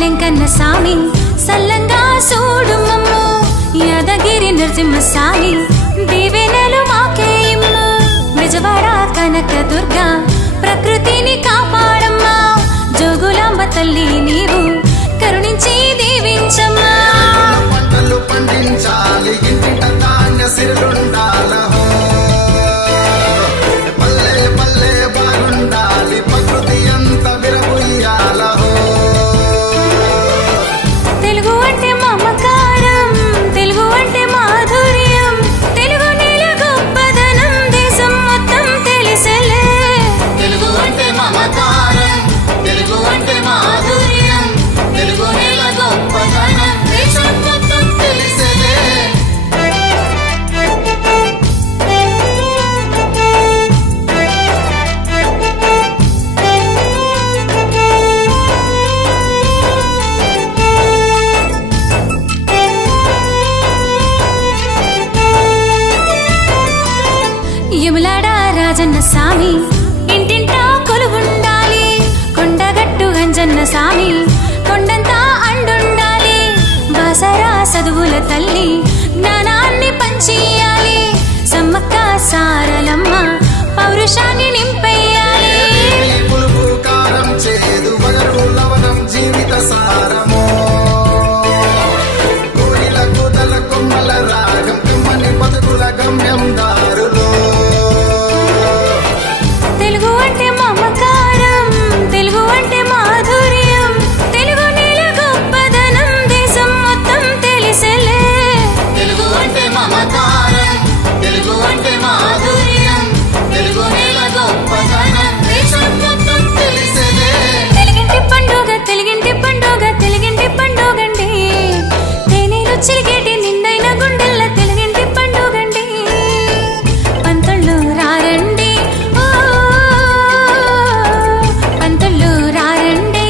లెంకన్న సామి సల్లంగా సూడుమమ్ము యాదగిరి నరసింహ సామి దీవెనలు మాకే ఇమ్ము బెజవాడ కనక దుర్గా ప్రకృతిని కాపాడమ్మా జోగులాంబ తల్లి నీవు కరుణించి దీవించమ్మా పంటలు పండించాలి ఇంటింట ధాన్య సిరులుండాలహో పల్లె పల్లె బాగుండాలి ప్రకృతి అంత విరబుయ్యాలహో తెలుగు అంటే మమకారం తెలుగు అంటే మాధుర్యం తెలుగు నేల గొప్పదనం దేశం మొత్తం తెలిసెలే తెలుగు అంటే మమకారం తెలుగు అంటే మాధుర్యం తెలుగు నేల గొప్పదనం దేశం మొత్తం తెలిసెలే యములాడ రాజన్న సామి ఇంటింటా కొలువుండాలి కొండగట్టు అంజన్న సామి కొండంతా అండుండాలి బాసరా చదువుల తల్లి జ్ఞానాన్ని పంచియాలి సమ్మక్క సారలమ్మ పౌరుషాన్ని నింపేయాలి పులుపు కారం చేదు వగరు లవణం జీవిత సారమో కోయిల కూతల కొమ్మల రాగం కమ్మని బతుకుల గమ్యం దారులో తెలుగు అంటే మమకారం తెలుగు అంటే మాధుర్యం తెలుగు నేల గొప్పదనం దేశం మొత్తం తెలిసెలే తెలుగు అంటే మమకారం తెలుగు అంటే మాధుర్యం తెలుగు నేల గొప్పదనం దేశం మొత్తం తెలిసెలే తెలుగింటి పండుగ తెలుగింటి పండుగ తెలుగింటి పండుగండి తేనెలు చిలిగేటి నిండైన గుండెల్ల తెలుగింటి పండుగండి పంతుళ్ళు రారండి ఓ పంతుళ్ళు రారండి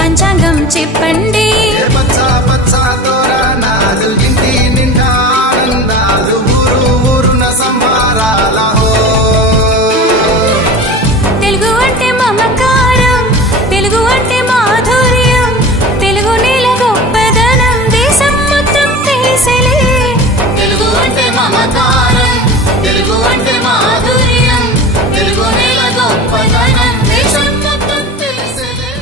పంచాంగం చెప్పండి ఏ పచ్చ పచ్చ తోరణాలు ఇంటి నిండా ఆనందాలు ఊరు ఊరున సంహారాలహో తెలుగు అంటే మమకారం తెలుగు అంటే మాధుర్యం తెలుగు నేల గొప్పదనం దేశం మొత్తం తెలిసెలే తెలుగు అంటే మమకారం తెలుగు అంటే మాధుర్యం తెలుగు నేల గొప్పదనం దేశం మొత్తం తెలిసెలే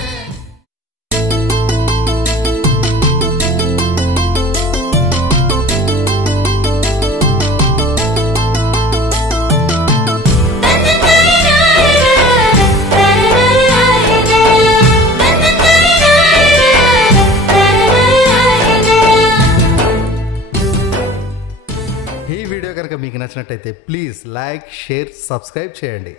ఈ వీడియో కనుక మీకు నచ్చినట్టయితే ప్లీజ్ లైక్ షేర్ సబ్స్క్రైబ్ చేయండి.